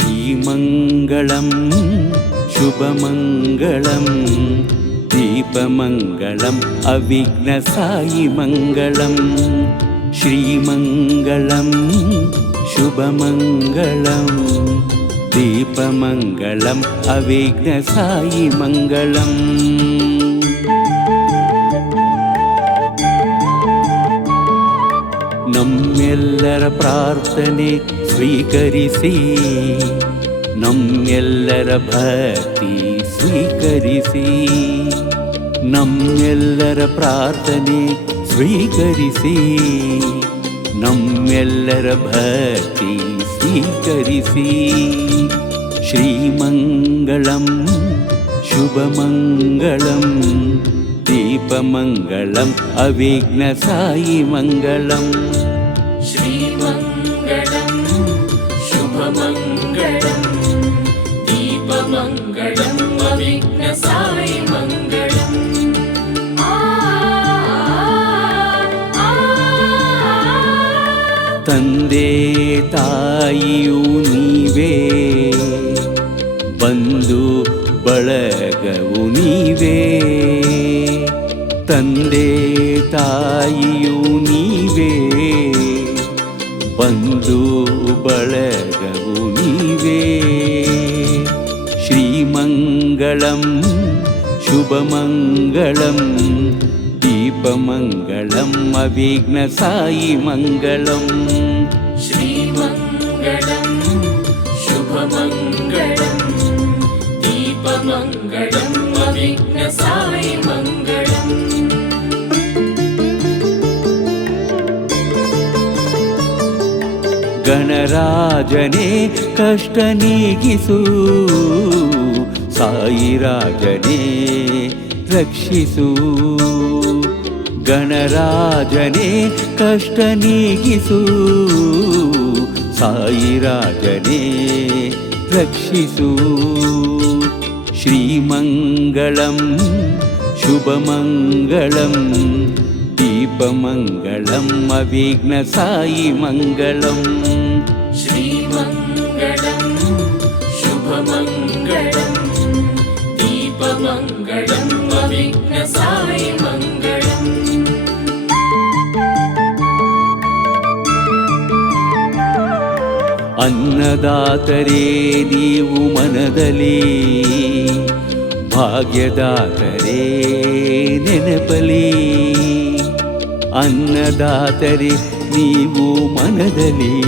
श्रीमङ्गलं शुभमङ्गलं दीपमङ्गलम् अविघ्नसायि मङ्गलं श्रीमङ्गलं शुभमङ्गलं दीपमङ्गलम् अविघ्नसायि मङ्गलम्। ನಮ್ಮೆಲ್ಲರ ಪ್ರಾರ್ಥನೆ ಸ್ವೀಕರಿಸಿ, ನಮ್ಮೆಲ್ಲರ ಭಕ್ತಿ ಸ್ವೀಕರಿಸಿ, ನಮ್ಮೆಲ್ಲರ ಪ್ರಾರ್ಥನೆ ಸ್ವೀಕರಿಸಿ, ನಮ್ಮೆಲ್ಲರ ಭಕ್ತಿ ಸ್ವೀಕರಿಸಿ. ಶ್ರೀಮಂಗಳಂ ಶುಭಮಂಗಳಂ दीपमङ्गलम् अविघ्नसायि मङ्गलम्। श्रीमङ्गलं शुभमङ्गलं दीपमङ्गलम् अविघ्नसायि मङ्गलम्। ತಂದೆ ತಾಯಿಯು ನೀವೇ, ಬಂಧು ಬಳಗವು ನೀವೇ. ತಂದೆ ತಾಯಿಯು ನೀವೇ, ಬಂಧು ಬಳಗವು ನೀವೇ. ಶ್ರೀಮಂಗಳಂ ಶುಭಮಂಗಳಂ दीपमङ्गलम् अविघ्नसायि मङ्गलम्। श्रीमङ्गलं शुभमङ्गलं दीपमङ्गलम् अविघ्नसायि मङ्गलम्। ಗಣರಾಜನೇ ಕಷ್ಟ ನೀಗಿಸು, ಸಾಯಿರಾಜನೇ ರಕ್ಷಿಸು. ಗಣರಾಜನೇ ಕಷ್ಟ ನೀಗಿಸು, ಸಾಯಿರಾಜನೇ ರಕ್ಷಿಸು. ಶ್ರೀಮಂಗಳಂ ಶುಭಮಂಗಳಂ दीपमङ्गलम् अविघ्नसायि मङ्गलम्। श्रीमङ्गलं शुभमङ्गलं दीपमङ्गलम् अविघ्नसायि मङ्गलम्। ಅನ್ನದಾತರೇ ನೀವು ಮನದಲ್ಲಿ, ಭಾಗ್ಯದಾತರೇ ನೆನಪಲಿ. ಅನ್ನದಾತರೇ ನೀವು ಮನದಲ್ಲಿ,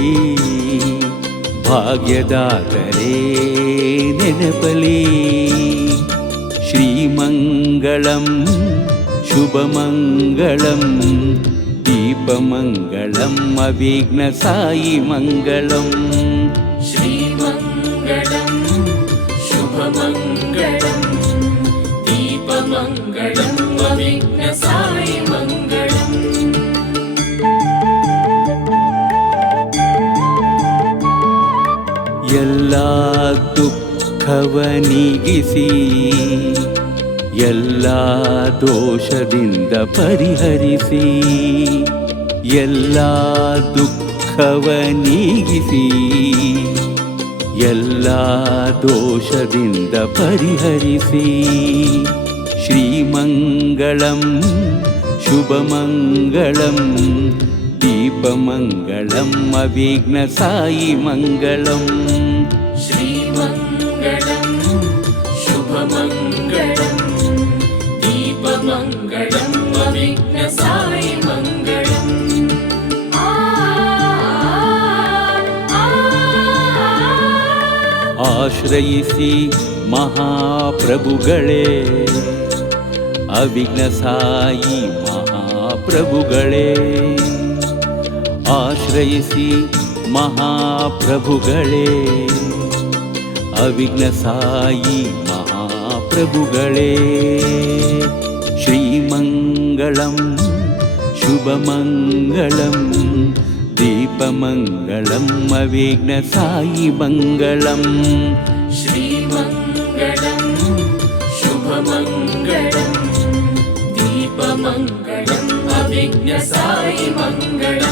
ಭಾಗ್ಯದಾತರೇ ನೆನಪಲಿ. ಶ್ರೀಮಂಗಳಂ ಶುಭಮಂಗಳಂ दीपमङ्गलम् अविघ्नसायि मङ्गलम्। श्रीमङ्गलं शुभमङ्गलं दीपमङ्गलम् अविघ्नसायि मङ्गलम्। ಎಲ್ಲಾ ದುಃಖವ ನೀಗಿಸಿ, ಎಲ್ಲಾ ದೋಷದಿಂದ ಪರಿಹರಿಸಿ. ಎಲ್ಲಾ ದುಃಖವ ನೀಗಿಸಿ, ಎಲ್ಲಾ ದೋಷದಿಂದ ಪರಿಹರಿಸಿ. ಶ್ರೀಮಂಗಳಂ ಶುಭಮಂಗಳಂ दीपमङ्गलम् अविघ्नसायि मङ्गलम्। श्रीमङ्गलं शुभमङ्गलं दीपमङ्गलम् अविघ्नसायि मङ्गलम्। आश्रयिसि महाप्रभुगळे, अविघ्नसायि महाप्रभुगळे. आश्रयिसि महाप्रभुगळे, अविघ्नसायि महाप्रभुगळे. श्रीमङ्गलं शुभमङ्गलं दीपमङ्गलम् अविघ्नसायि मङ्गलम्। श्रीमङ्गलं शुभमङ्गलं दीपमङ्गलम् अविघ्नसायि मङ्गलम्।